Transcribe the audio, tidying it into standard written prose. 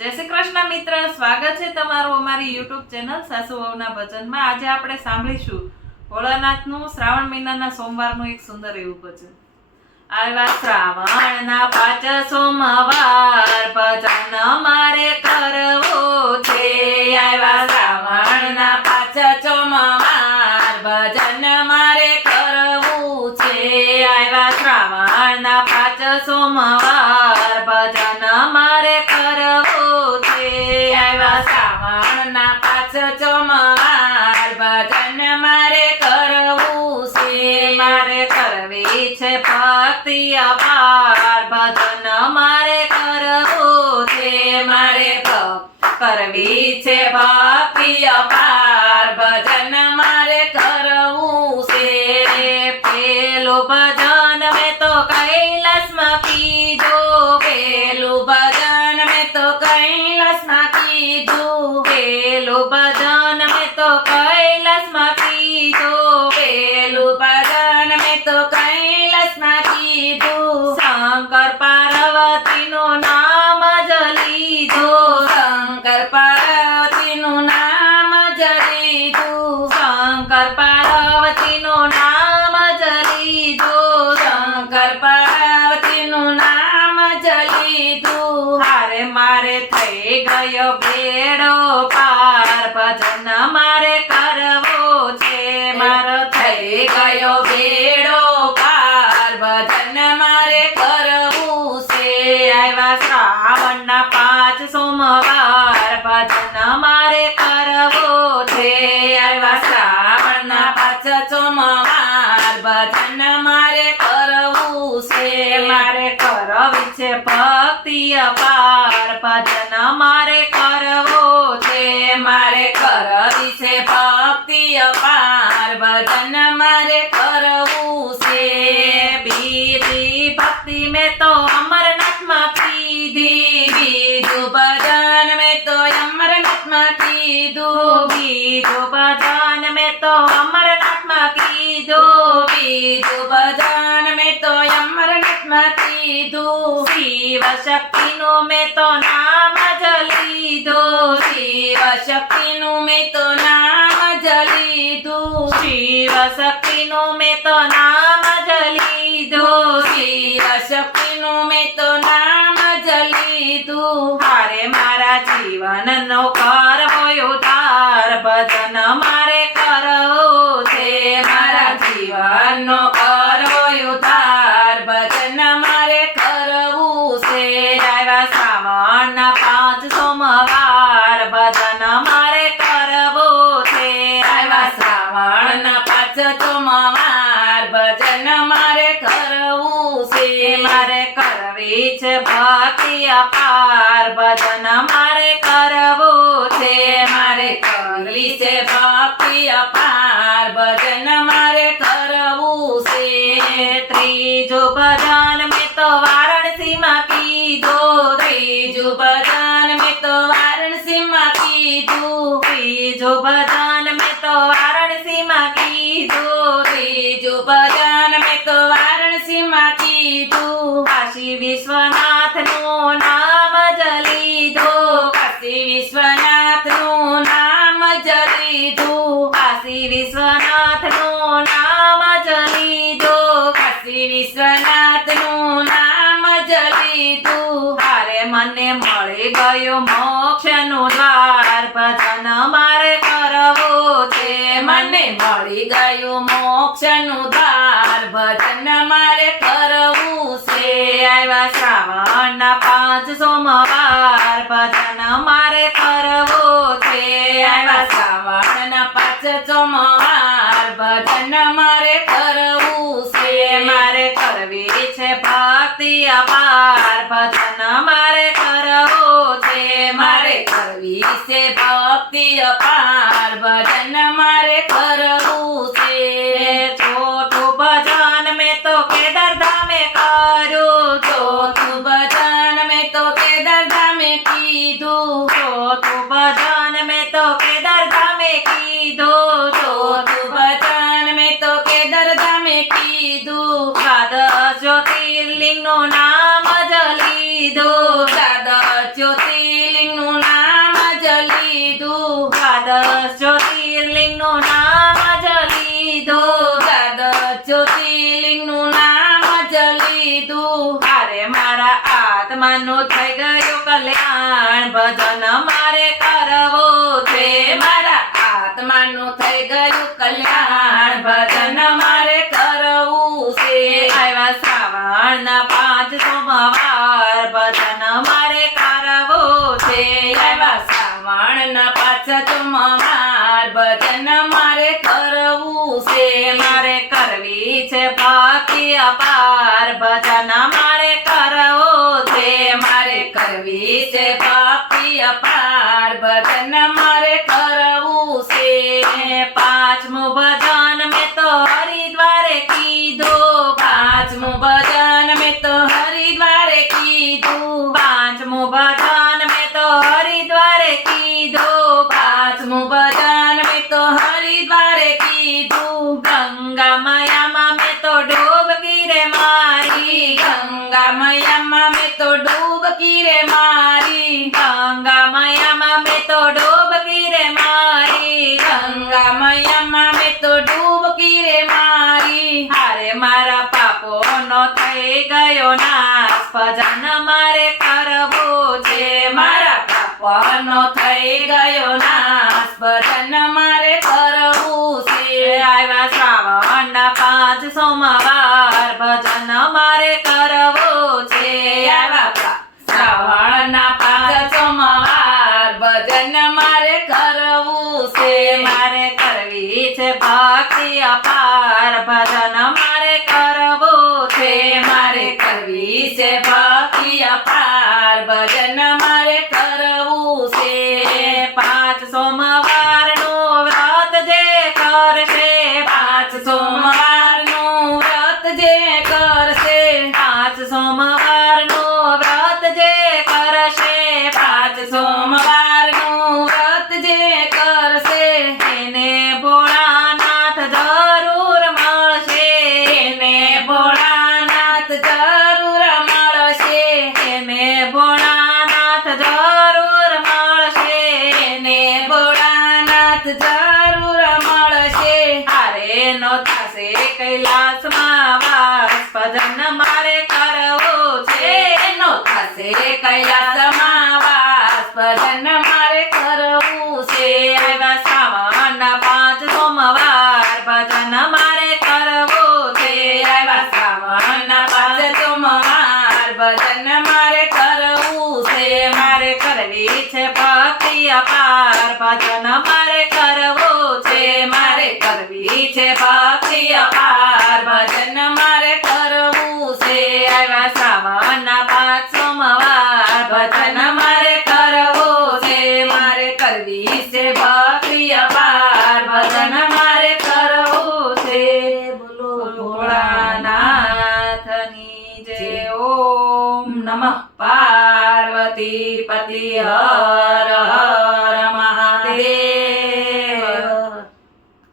જય શ્રી કૃષ્ણ મિત્ર, સ્વાગત છે તમારું અમારી યુટ્યુબ ચેનલ સાસુ વહુના ભજનમાં। આજે આપણે સાંભળીશું ભોળાનાથનું શ્રાવણ મહિનાના સોમવારનું એક સુંદર એવું ભજન। આવ્યા શ્રાવણના 5 સોમવાર ભજન મારે કરવું છે। આવ્યા શ્રાવણના 5 સોમવાર ભજન મારે કરવું છે। આવ્યા શ્રાવણના 5 સોમવાર ભજન મારે કરવું છે। આવ્યા શ્રાવણના 5 સોમવાર ભજન મારે કરવું છે। મારે કરવી છે ભક્તિ અપાર ભજન મારે કરવું છે। મારે કરવી છે ભક્તિ અપાર ભજન મારે કરવું છે। પેલું ભજન મેં તો કૈલાસમાં કીધું, પેલું ભજન મેં તો કૈલાસમાં કીધું, પેલું ભજન મેં તો કૈલાસમાં કીધું, પેલું ભજન મેં તો કૈલાસમાં કીધું। શંકર પાર્વતીનું નામ જ લીધું, શંકર પાર્વતીનું નામ જ લીધું, શંકર પાર્વતીનું નામ જ લીધું, શંકર પાર્વતીનું નામ જ લીધું। હારે મારે થઈ ગયો બેડો પાર ભજન મારે કરવો છે। મારો થઈ ગયો બેડો પાર ભજન મારે કરવું છે। આવ્યા શ્રાવણના 5 સોમવાર ભજન મારે કરવું છે। આવ્યા શ્રાવણના 5 સોમવાર ભજન મારે કરવું છે। મારે કરવી છે ભક્તિ અપાર ભજન મારે કરવું છે। મારે કરવી છે ભક્તિ અપાર ભજન મારે કરવું છે। બીજી ભક્તિ મેં તો અમરનાથમાં કીધી, બીજું ભજન મેં તો અમરનાથમાં કીધું, બીજું ભજન મેં તો અમરનાથમાં કીધું, બીજું ભજન મેં તો અમરનાથમાં કીધું। શિવ શક્તિનું મેં તો નામ જ લીધું, શિવ શક્તિનું મેં તો નામ જ લીધું, શિવ શક્તિનું મેં તો નામ જ લીધું, શિવ શક્તિનું મેં તો નામ જ લીધું। હારે મારા જીવનનો કરવો ઉદ્ધાર ભજન મારે કરવું છે। મારા જીવનનો કરવો ઉદ્ધાર ભજન મારે કરવું છે। આવ્યા શ્રાવણના 5 સોમવાર ભજન મારે કરવું છે। આવ્યા શ્રાવણના 5 સોમવાર ભજન મારે કરવું છે। મારે કરવી છે ભક્તિ અપાર ભજન મારે કરવું છે। મારે કરવી છે ભક્તિ અપાર ભજન મારે કરવું છે। ત્રીજું ભજન મેં તો વારાણસીમાં કીધું, ત્રીજું ભજન મેં તો વારાણસીમાં કીધું, ત્રીજું ભજન મેં તો વારાણસીમાં કીધું, ત્રીજું ભજન મેં તો વારાણસીમાં કીધું। કાશી વિશ્વનાથનું નામ જ લીધું, કાશી વિશ્વનાથનું નામ જ લીધું, કાશી વિશ્વનાથનું નામ જ લીધું, કાશી વિશ્વનાથનું નામ જ લીધું। હારે મને મળી ગયું મોક્ષનું દ્વાર ભજન મારે કરવું છે। મને મળી ગયું મોક્ષનું દ્વાર ભજન મારે કરવું છે। આવ્યા શ્રાવણના 5 સોમવાર ભજન મારે કરવું છે। આવ્યા શ્રાવણના 5 સોમવાર ભજન મારે કરવું છે। મારે કરવી છે ભક્તિ અપાર ભજન મારે કરવું છે। મારે કરવી છે ભક્તિ અપાર ભજન મારે કરવું છે। ચોથું ભજન મેં તો કેદાર ધામે કર્યું, ચોથું ભજન મેં તો કેદાર ધામે કીધું, ચોથું ભજન મેં તો કેદાર ધામે કીધું, ચોથું ભજન મેં તો કેદાર ધામે કીધું। દ્વાદશ જ્યોતિર્લિંગનું નામ જ લીધું, દ્વાદશ જ્યોતિર્લિંગ દ્વાદશ જ્યોતિર્લિંગનું નામ જ લીધું. દ્વાદશ જ્યોતિર્લિંગનું નામ જ લીધું. અરે મારા આત્માનું થઈ ગયું કલ્યાણ, ભજન મારે કરવું છે. મારા આત્માનું થઈ ગયું કલ્યાણ, ભજન મારે કરવું છે. આવ્યા શ્રાવણના 5 સોમવાર, ભજન મારે કરવું છે. આવ્યા શ્રાવણના 5 સોમવાર, ભજન મારે કરવું છે. મારે કરવી છે ભક્તિ અપાર, ભજન મારે કરવું છે. મારે કરવી છે ભક્તિ અપાર, ભજન મારે કરવું છે. 5મું ભજન મેં તો હરિદ્વારે કીધું. 5મું ભજન મેં તો હરિદ્વારે કીધું. 5મું ભજન મેં તો હરિદ્વારે કીધું. 5મું ભજન મેં તો હરિદ્વારે કીધું. ગંગા મયામાં મેં તો ડૂબકી રે મારી. ગંગા મૈયામાં મેં તો ડૂબકી રે મારી. ગંગા મયામાં મેં તો ડૂબકી રે મારી. ગંગા મૈયામાં મેં તો ડૂબકી રે મારી. હારે મારા પાપોનો થઈ ગયો નાશ, ભજન મારે કરવું છે. મારા પાપનો થઈ ગયો નાશ, ભજન મારે કરવું છે. આવ્યા શ્રાવણના 5 સોમવાર, ભજન મારે કરવું છે. આવ્યા શ્રાવણના 5 સોમવાર, ભજન મારે કરવું છે. મારે કરવી છે ભક્તિ અપાર, ભજન મારે કરવું છે. મારે કરવી છે ભક્તિ અપાર, ભજન મારે કરવું છે. 5 સોમવારનું વ્રત જે કરશે, 5 સોમવારનું વ્રત જે કરશે. 5 સોમવારનું વ્રત જે કરશે, 5 સોમવારનું વ્રત જે કરશે. એને ભોળાનાથ જરૂર મળશે. એને ભોળાનાથ જરૂર મળશે. એને ભોળાનાથ જરૂર મળશે. એને ભોળાનાથ જરૂર મળશે. હારે નો થશે કૈલાસમાં વાસ, ભજન મારે કરવું છે. એનો થશે કૈલાસમાં વાસ, ભજન મારે કરવું છે. આવ્યા શ્રાવણના 5 સોમવાર, ભજન મારે કરવું છે. આવ્યા શ્રાવણના 5 સોમવાર, ભજન મારે કરવું છે. મારે કરવી છે ભક્તિ અપાર, ભજન મારે કરવું છે. મારે કરવી છે ભક્તિ અપાર, ભજન મારે કરવું છે. આવ્યા શ્રાવણના 5 સોમવાર, ભજન મારે કરવું છે. મારે કરવી છે ભક્તિ અપાર, ભજન મારે કરવું છે. બોલો ભોળાનાથની જય. ઓમ નમઃ પાર્વતી પતિ હર હર